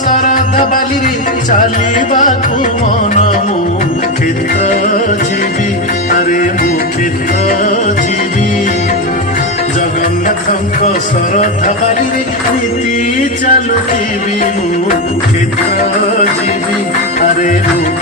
ଶରଧା ବାଲିରେ ଚାଲିବାକୁ ମନ ମୁଁ କ୍ଷେତ୍ର ଯିବି ଆରେ ମୁଁ କ୍ଷେତ୍ର ଯିବି ଜଗନ୍ନାଥଙ୍କ ଶରଧା ବାଲିରେ ନୀତି ଚାଲୁଥିବି ମୁଁ କ୍ଷେତ୍ର ଯିବି ଆରେ ମୁଁ